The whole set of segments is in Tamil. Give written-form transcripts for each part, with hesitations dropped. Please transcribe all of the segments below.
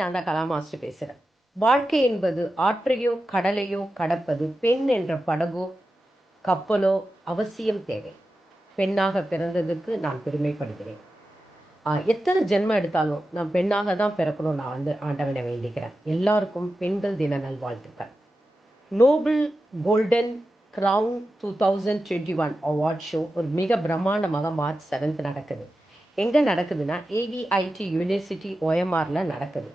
நான் தான் கலா மாஸ்டர் பேசுகிறேன். வாழ்க்கை என்பது ஆற்றையோ கடலையோ கடப்பது. பெண் என்ற படகோ கப்பலோ அவசியம் தேவை. பெண்ணாக பிறந்ததுக்கு நான் பெருமைப்படுகிறேன். எத்தனை ஜென்மம் எடுத்தாலும் நான் பெண்ணாக தான் பிறக்கணும். நான் ஆண்டவனை வேண்டிக்கிறேன். எல்லாருக்கும் பெண்கள் தின நல்வாழ்த்துக்கள். Nobel golden crown 2021 award show ஒரு மிக பிரம்மாண்டமாக மார்ச் 7 நடக்குது. எங்கே நடக்குதுன்னா ஏவிஐடி யூனிவர்சிட்டி OMRல நடக்குது.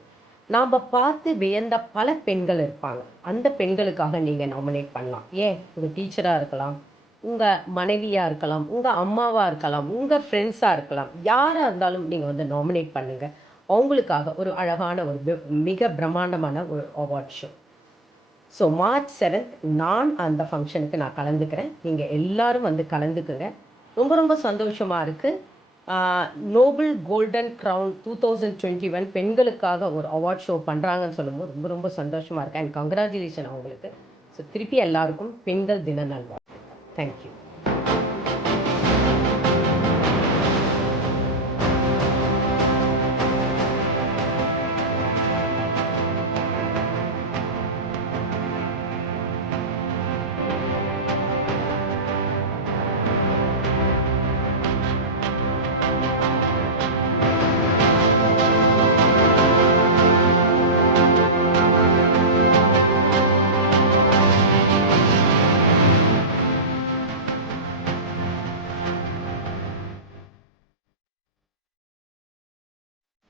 நாம் பார்த்து வியந்த பல பெண்கள் இருப்பாங்க. அந்த பெண்களுக்காக நீங்கள் நாமினேட் பண்ணலாம். ஏன், உங்கள் டீச்சராக இருக்கலாம், உங்கள் மனைவியாக இருக்கலாம், உங்கள் அம்மாவாக இருக்கலாம், உங்கள் ஃப்ரெண்ட்ஸாக இருக்கலாம். யாராக இருந்தாலும் நீங்கள் நாமினேட் பண்ணுங்கள். அவங்களுக்காக ஒரு அழகான ஒரு மிக பிரம்மாண்டமான ஒரு அவார்ட் ஷோ. ஸோ மார்ச் 7 நான் அந்த ஃபங்க்ஷனுக்கு நான் கலந்துக்கிறேன். நீங்கள் எல்லோரும் கலந்துக்குங்க. ரொம்ப ரொம்ப சந்தோஷமாக இருக்குது. நோபல் கோல்டன் க்ரௌன் 2021 பெண்களுக்காக ஒரு அவார்ட் ஷோ பண்ணுறாங்கன்னு சொல்லும்போது ரொம்ப ரொம்ப சந்தோஷமாக இருக்கேன். அண்ட் கங்க்ராச்சுலேஷன் அவங்களுக்கு. ஸோ திருப்பி எல்லாருக்கும் பெண்கள் தின நல்வாழ்த்துக்கள். தேங்க்யூ.